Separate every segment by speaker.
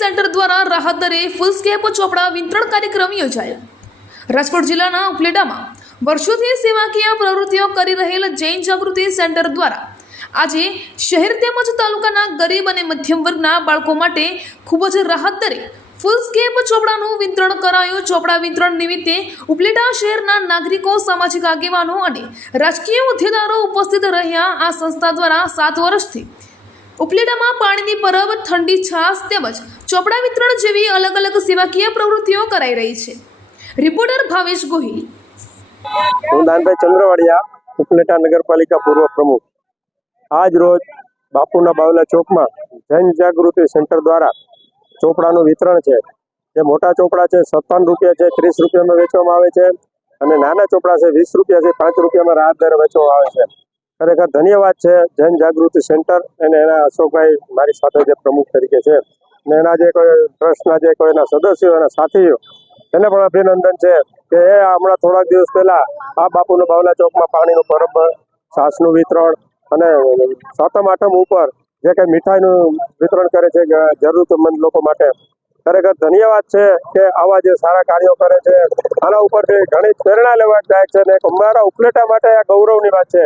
Speaker 1: Centre દ્વારા રાહત દરે ફૂલસ્કેપ ચોપડા વિતરણ કાર્યક્રમ યોજાયો. રાજકોટ જિલ્લાના ઉપલેટામાં વર્ષોથી સેવાકીય પ્રવૃત્તિઓ કરી રહેલ જૈન જાગૃતિ સેન્ટર દ્વારા આજે શહેર તેમજ તાલુકાના ગરીબ અને મધ્યમ વર્ગના બાળકો માટે ખૂબ જ રાહત દરે ફૂલસ્કેપ ચોપડાનું વિતરણ કરાયું. ચોપડા વિતરણ નિમિત્તે ઉપલેટા શહેરના નાગરિકો, સામાજિક આગેવાનો અને રાજકીય હોદ્દેદારો ઉપસ્થિત રહ્યા. આ સંસ્થા દ્વારા સાત વર્ષથી ઉપલેટામાં પાણીની પરબ, ઠંડી છાશ તેમજ ચોપડા વિતરણ જેવી અલગ અલગ સેવાકીય પ્રવૃત્તિઓ કરાઈ રહી છે. રિપોર્ટર ભાવેશ ગોહિલ.
Speaker 2: હું દાનભાઈ ચંદ્રવાડિયા, ઉપલેટા નગરપાલિકા પૂર્વ પ્રમુખ. આજ રોજ બાપુના બાવલા ચોકમાં જૈન જાગૃતિ સેન્ટર દ્વારા ચોપડાનું વિતરણ છે. જે મોટા ચોપડા છે, સત્તાવન રૂપિયા છે, ત્રીસ રૂપિયામાં વેચવામાં આવે છે અને નાના ચોપડા છે, વીસ રૂપિયા છે, પાંચ રૂપિયામાં રાહત દર વેચવામાં આવે છે. ખરેખર ધન્યવાદ છે જૈન જાગૃતિ સેન્ટર અને એના અશોકભાઈ મારી સાથે જે પ્રમુખ તરીકે છે. અને એના જે કોઈ ટ્રસ્ટના જે કોઈ એના સદસ્યો, એના સાથીઓ, એને પણ અભિનંદન છે કે એ હમણાં થોડાક દિવસ પહેલા આ બાપુના બાવલા ચોકમાં પાણીનું પરબ છાસનું વિતરણ અને સાતમ, આઠમ ઉપર જે કંઈ મીઠાઈનું વિતરણ કરે છે જરૂરતમંદ લોકો માટે. ખરેખર ધન્યવાદ છે કે આવા જે સારા કાર્યો કરે છે. આના ઉપરથી ઘણી પ્રેરણા લેવા જાય છે અને અમારા ઉપલેટા માટે આ ગૌરવની વાત છે.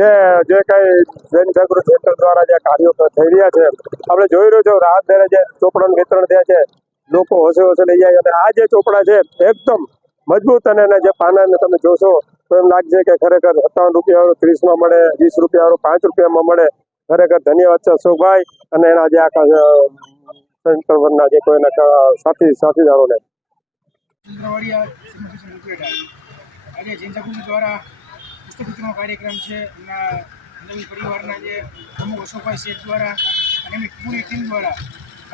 Speaker 2: કે જે કઈ જૈન જાગૃત દ્વારા જે કાર્યો થઈ રહ્યા છે આપણે જોઈ રહ્યો છો રાહત દરે જે ચોપડાનું વિતરણ થયા છે લોકો હોશે હોશે લઈ જાય અને આ જે ચોપડા છે એકદમ મજબૂત અને એના જે પાનાને તમે જોશો તો એમ લાગશે કે ખરેખર સત્તાવન રૂપિયા ત્રીસમાં મળે વીસ રૂપિયા પાંચ રૂપિયામાં મળે. ખરેખર ધન્યવાદ છે અશોકભાઈ અને એના જે આખા અ, જે કોઈ એના ક- સાથી સાથીદારોને.
Speaker 3: આજે દ્વારા પુસ્તક કાર્યક્રમ છે. એમના નવી પરિવારના જે પ્રમુખ અશોકભાઈ શેઠ દ્વારા અને એમની પૂરી ટીમ દ્વારા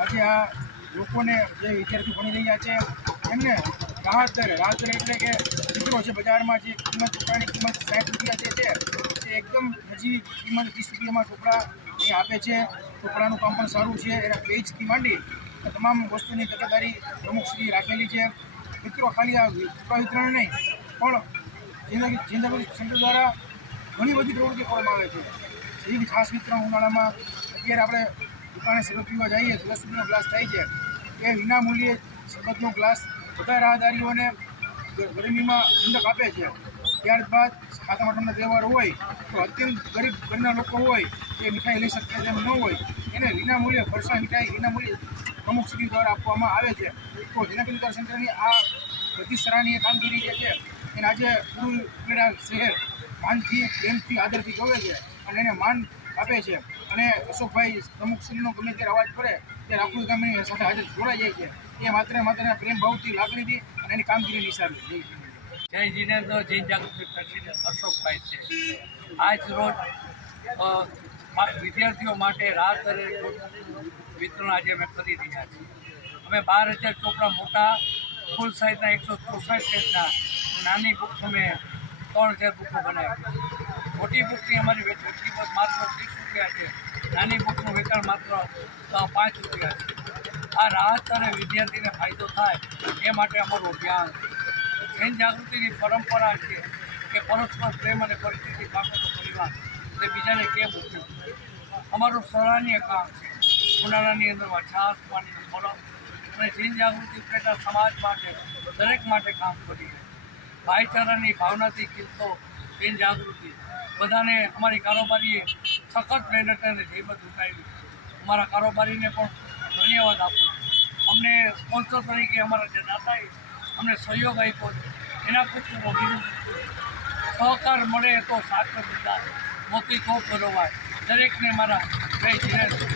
Speaker 3: આજે આ લોકોને જે વિદ્યાર્થીઓ ભણી રહ્યા છે, એમને રાહત દરે રાહત દરે એટલે કે મિત્રો છે બજારમાં જે કિંમત ચોપડાની કિંમત સાઠ રૂપિયા છે તે એકદમ નજીવી કિંમત વીસ રૂપિયામાં ટુકડા એ આપે છે. ટુકડાનું કામ પણ સારું છે. એના પેજથી માંડી તમામ વસ્તુની તકેદારી પ્રમુખશ્રી રાખેલી છે. મિત્રો, ખાલી આ ટુકડા વિતરણ નહીં, પણ જિંદગી જિંદગી સેન્ટર દ્વારા ઘણી બધી પ્રવૃત્તિ કરવામાં આવે છે. જેવી ખાસ વિતરણ ઉનાળામાં અત્યારે આપણે દુકાને શરબત પીવા જઈએ, દસ રૂપિયાનો ગ્લાસ થાય છે. એ વિનામૂલ્યે શરબતનો ગ્લાસ બધા રાહદારીઓને ગરમીમાં ઠંડક આપે છે. ત્યારબાદ ખાતા આઠમનો તહેવાર હોય, તો અત્યંત ગરીબ ઘરના લોકો હોય, એ મીઠાઈ લઈ શકતા તેમ ન હોય. એને વિનામૂલ્યે ફરસા મીઠાઈ વિનામૂલ્યે અમુક શ્રી દ્વારા આપવામાં આવે છે. તો જિલ્લા કલેક્ટર સેન્ટરની આ બધી સરાહનીય કામગીરી જે છે, એને આજે પૂરું ઉપલેટા શહેર માનથી પ્રેમથી આદરથી જોવે છે અને એને માન આપે છે. અને અશોકભાઈ પ્રમુખશ્રીનો ગમે ત્યારે અવાજ પડે ત્યારે આખું ગામની સાથે હાજર જોડાઈ જાય છે. એ માત્ર માત્ર પ્રેમ ભાવથી લાગણીથી અને એની કામગીરીની નિશાળી જય
Speaker 4: જીનેન્દ્ર જૈન જાગૃતિ પ્રેસિડેન્ટ અશોકભાઈ છે. આજ રોજ વિદ્યાર્થીઓ માટે રાહત વિતરણ આજે અમે કરી રહ્યા છીએ. અમે બાર હજાર ચોપડા મોટા ફૂલ સાઇઝના એકસો ચોસઠ પેજના નાની બુક અમે ત્રણ હજાર બુકો બનાવી મોટી બુકની અમારી વેચાણ કિંમત માત્ર ત્રીસ રૂપિયા છે. નાની બુકનું વેચાણ માત્ર પાંચ રૂપિયા છે. આ રાહત અને વિદ્યાર્થીને ફાયદો થાય એ માટે અમારું અભિયાન છે જૈન જાગૃતિની પરંપરા છે કે પરસ્પર પ્રેમ અને પરિસ્થિતિ પામેલો પરિવાર તે બીજાને કેમ ઉપયોગ? અમારું સરાહનીય કામ છે. ઉનાળાની અંદરમાં છાસ પાણી પરબ અને જૈન જાગૃતિ પેટા સમાજ માટે, દરેક માટે કામ કરીએ. ભાઈચારાની ભાવનાથી ખીલતો જૈન જાગૃતિ બધાને અમારી કારોબારીએ સખત મહેનત અને જહેમત ઉઠાવી. અમારા કારોબારીને પણ ધન્યવાદ આપું અમને સ્પોન્સર તરીકે અમારા જે દાતાએ અમને સહયોગ આપ્યો એના પૂરતું અભિનંદન સહકાર મળે તો સાચો મુદ્દા મોતી કોપ ગરોવાય દરેકને મારા જય જીનેન્દ્ર